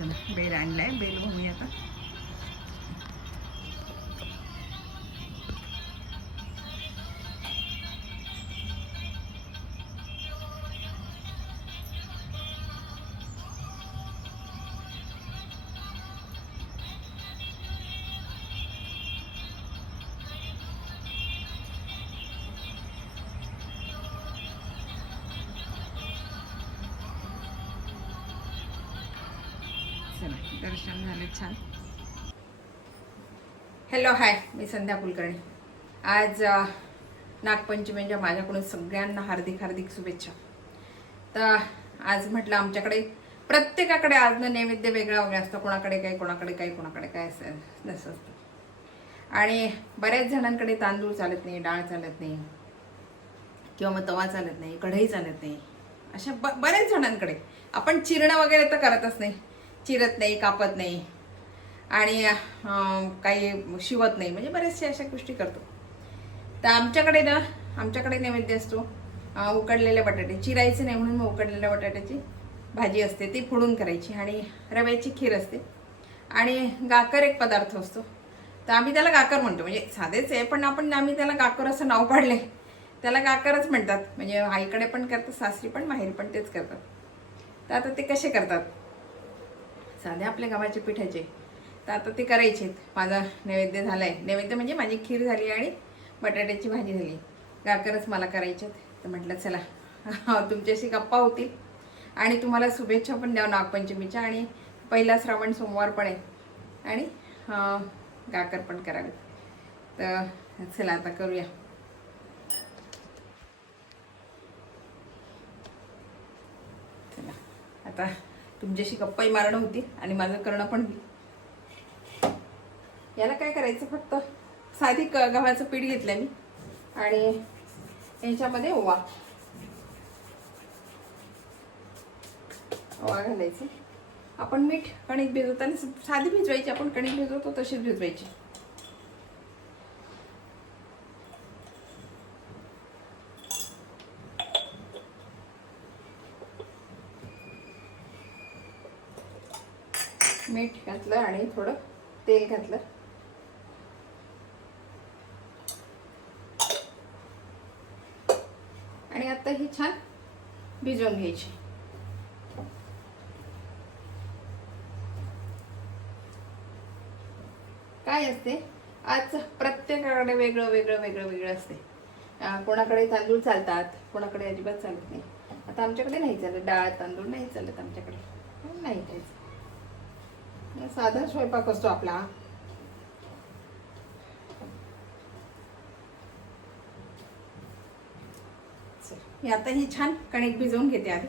चला बेल आणलाय, बेल भरूया आता. दर्शन झाले छान. हॅलो हाय, मी संध्या कुलकर्णी. आज नागपंचमीच्या माझ्याकडून सगळ्यांना हार्दिक हार्दिक शुभेच्छा. तर आज म्हटलं आमच्याकडे प्रत्येकाकडे आज नैवेद्य वेगळा वेगळा असतो. कोणाकडे काय, कोणाकडे काय, कोणाकडे काय असं असतं. आणि बऱ्याच जणांकडे तांदूळ चालत नाही, डाळ चालत नाही, किंवा मग तवा चालत नाही, कढई चालत नाही. अशा बऱ्याच जणांकडे आपण चिरणं वगैरे तर करतच नाही, चिरत नाही, कापत नाही आणि काही शिवत नाही, म्हणजे बऱ्याचशा अशा गोष्टी करतो. तर आमच्याकडे नैवेद्य असतो उकडलेले बटाटे. चिरायचे नाही म्हणून मग उकडलेल्या बटाट्याची भाजी असते, ती फोडून करायची, आणि रव्याची खीर असते, आणि गाकर एक पदार्थ असतो. तर आम्ही त्याला गाकर म्हणतो, म्हणजे साधेच आहे पण आम्ही त्याला गाकर असं नाव पाडले. त्याला गाकरच म्हणतात. म्हणजे आईकडे पण करतात, सासरी पण, माहेरी पण तेच करतात. तर आता ते कसे करतात, साधे आपल्या गव्हाचे पिठाचे. तर आता ते करायचे. माझा नैवेद्य झालाय. नैवेद्य म्हणजे माझी खीर झाली आणि बटाट्याची भाजी झाली. गाकरच मला करायचे. तर म्हटलं चला तुमच्याशी गप्पा होतील आणि तुम्हाला शुभेच्छा पण द्यावं नागपंचमीच्या. आणि पहिला श्रावण सोमवार पण आहे, आणि गाकर पण करावे. तर चला आता करूया. चला आता तुमच्याशी गप्पाही मारणं होती आणि माझं करणं पण होईल. याला काय करायचं, फक्त साधी गव्हाचं पीठ घेतलं मी, आणि याच्यामध्ये ओवा घालायचं. आपण मीठ कणिक भिजवताना साधी भिजवायची, आपण कणिक भिजवतो तशीच भिजवायची. मीठ घातलं आणि थोडं तेल घातलं, आणि आता ही छान भिजवून घ्यायची. काय असते, आज प्रत्येकाकडे वेगळं वेगळं वेगळं वेगळं असते. कोणाकडे तांदूळ चालतात, कोणाकडे अजिबात चालत नाही. आता आमच्याकडे नाही चालत, डाळ तांदूळ नाही चालत आमच्याकडे, नाही खायचं. साधा स्वयंपाक असतो आपला. मी आता ही छान कणिक भिजवून घेते आधी.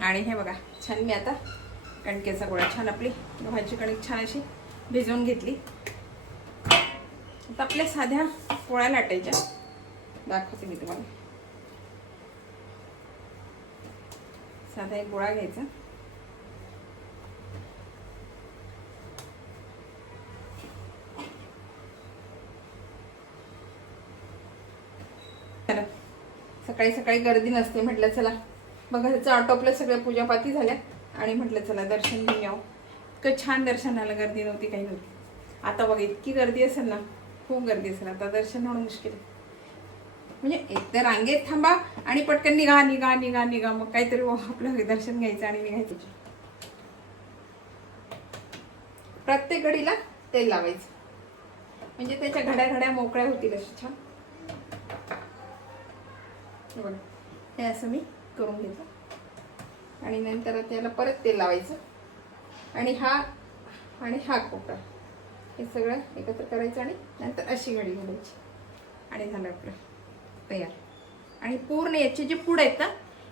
आणि हे बघा, छान मी आता कणकेचा गोळा, छान आपली गव्हाची कणिक छान अशी भिजवून घेतली. आता आपल्या साध्या पोळ्या लाटायच्या. दाखवते मी तुम्हाला. साधा एक गोळा घ्यायचा, सकाळी सकाळी गर्दी नसते, म्हटलं चला बघा आटोपलं, सगळ्या पूजापाती झाल्या, आणि म्हटलं चला दर्शन घेऊन यावं. इतकं छान दर्शन आलं, गर्दी नव्हती, काही नव्हती. आता बघा इतकी गर्दी असेल ना, खूप गर्दी असेल. आता दर्शन होणं मुश्किल आहे. म्हणजे एकतर रांगेत थांबा आणि पटकन निघा निघा निघा निघा, मग काहीतरी आपलं दर्शन घ्यायचं आणि निघायचं. प्रत्येक घडीला तेल लावायचं, म्हणजे त्याच्या घड्या घड्या मोकळ्या होतील अशा छान. बघा हे असं मी करून घेतो, आणि नंतर त्याला परत तेल लावायचं, आणि हा कोपरा हे सगळं एकत्र करायचं, आणि नंतर अशी घडी घालायची, आणि झालं आपलं तयार. आणि पूर्ण याचे जे पूड आहेत ना,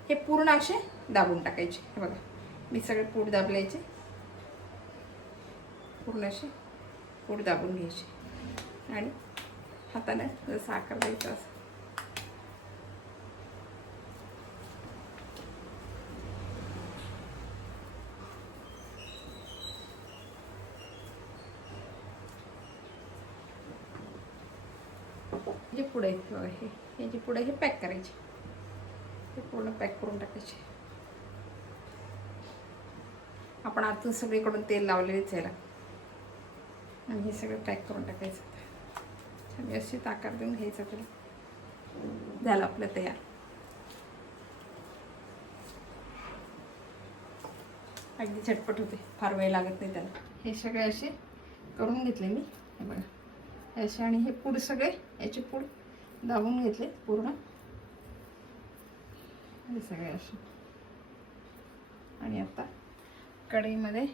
हे पूर्ण असे दाबून टाकायचे. हे बघा मी सगळे पूड दाबल्याचे, पूर्ण असे पूड दाबून घ्यायचे, आणि हाताने जसं आकार द्यायचा असं. जे पुढे हे जे पुढे हे पॅक करायचे, हे पूर्ण पॅक करून टाकायचे. आपण आतून सगळीकडून तेल लावलेलेच याला. आणि हे सगळं पॅक करून टाकायचं. छान व्यवस्थित आकार देऊन घ्यायचा त्याला. झालं आपलं तयार. अगदी झटपट होते, फार वेळ लागत नाही त्याला. हे सगळे असे करून घेतले मी. हे बघा असे. आणि हे पूड सगळे याचे पूड दाबून घेतले पूर्ण. हे सगळे असे. आणि आता कढईमध्ये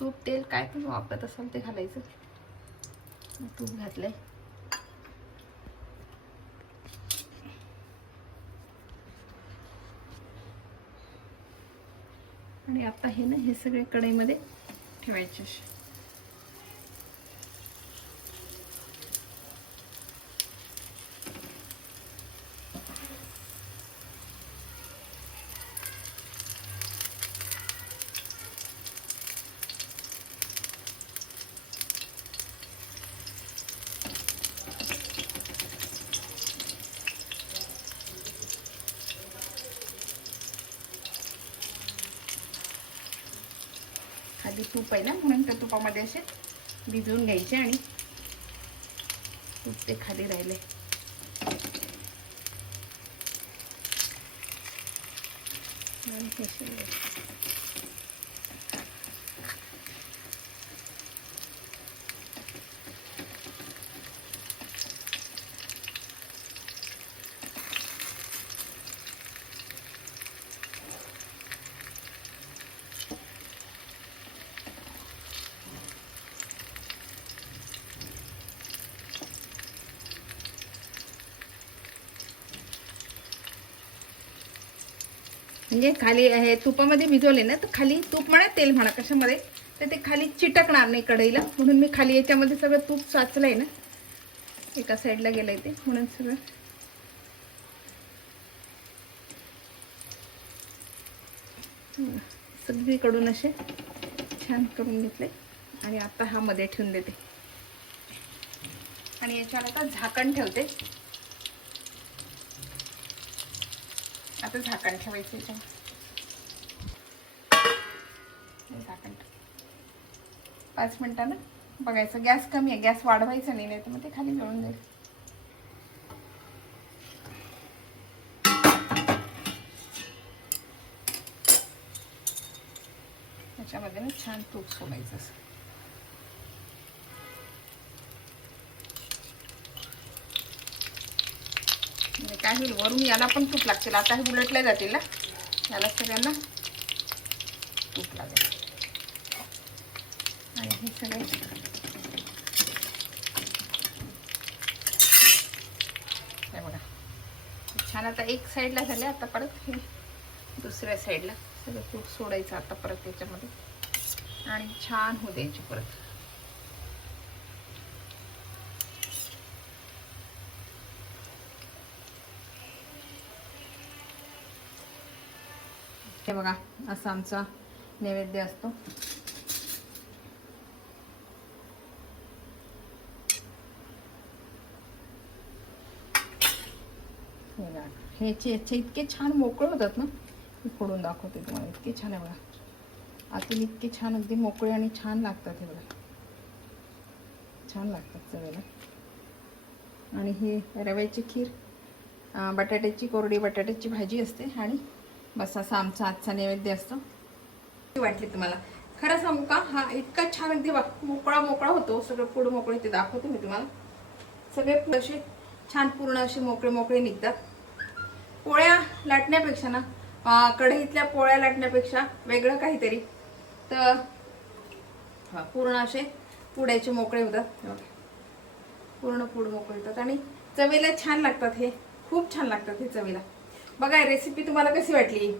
तूप तेल काय तुम्ही वापरत असाल ते घालायचं. तूप घातलंय. आणि आता हे ना हे सगळे कढईमध्ये ठेवायचे. खाली तूप आहे ना म्हणून त्या तुपामध्ये असे भिजवून घ्यायचे. आणि तूप ते खाली राहिले. म्हणजे खाली हे तुपामध्ये भिजवले ना तर खाली तूप म्हणा तेल म्हणा कशामध्ये तर ते खाली चिटकणार नाही कढईला. म्हणून मी खाली याच्यामध्ये सगळं तूप साचलंय ना, एका साईडला गेलंय ते, म्हणून सगळं सगळीकडून असे छान करून घेतले. आणि आता हा मध्ये ठेवून देते. आणि याच्यावर आता झाकण ठेवते. आता झाकण ठेवायचं याच्यावर. झाकण 5 मिनिटांना बघायचं. गॅस कमी आहे, गॅस वाढवायचा नाही तर मग ते खाली जळून जाईल. याच्यामध्ये ना छान तूप सोडायचं असं. म्हणजे काय होईल वरून याला पण तूप लागतील. आता हे उलटल्या जातील ना, याला सगळ्यांना तूप लागेल. आणि हे सगळे हे बघा छान आता एक साईडला झाले. आता परत हे दुसऱ्या साईडला सगळं तूप सोडायचं आता परत याच्यामध्ये. आणि छान होऊ द्यायची परत. हे बघा असा आमचा नैवेद्य असतो. ह्याचे इतके छान मोकळे होतात ना, मी फोडून दाखवते तुम्हाला. इतके छान आहे बघा आतून, इतके छान अगदी मोकळे आणि छान लागतात. हे बघा छान लागतात चवीला. आणि हे रव्याची खीर, बटाट्याची कोरडी बटाट्याची भाजी असते. आणि बस असा आमचा आजचा नैवेद्य असतो. वाटली तुम्हाला खरं सांगू का, हा इतका छान अगदी मोकळा मोकळा होतो. सगळं पुढं मोकळे ते दाखवते मी तुम्हाला. सगळे असे छान पूर्ण असे मोकळे मोकळे निघतात. पोळ्या लाटण्यापेक्षा ना, कढईतल्या पोळ्या लाटण्यापेक्षा वेगळं काहीतरी तर पूर्ण असे पुड्याचे मोकळे होतात. पूर्ण पूड मोकळे होतात आणि चवीला छान लागतात. हे खूप छान लागतात हे चवीला. बघा रेसिपी तुम्हाला कशी वाटली,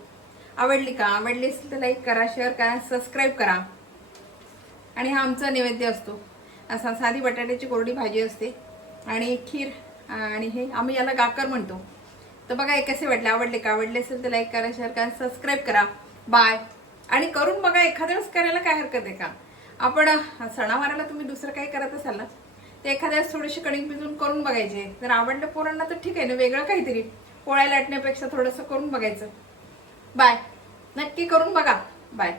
आवडली का? आवडली असेल तर लाईक करा, शेअर करा, सबस्क्राईब करा. आणि हा आमचा नैवेद्य असतो. असा साधी बटाट्याची कोरडी भाजी असते आणि खीर. आणि हे आम्ही याला गाकर म्हणतो. तर बघा हे कसे वाटले, आवडले का? आवडले असेल तर लाईक करा, शेअर करा, सबस्क्राईब करा. बाय. आणि करून बघा, एखाद्या वेळेस करायला काय हरकत आहे का? आपण सणावाराला तुम्ही दुसरं काही करत असाल ना, तर एखाद्या वेळेस थोडीशी कणिक भिजवून करून बघायचे. जर आवडलं पोरांना तर ठीक आहे ना, वेगळं काहीतरी पोळ्या लाटण्यापेक्षा थोडंसं करून बघायचं. बाय. नक्की करून बघा. बाय.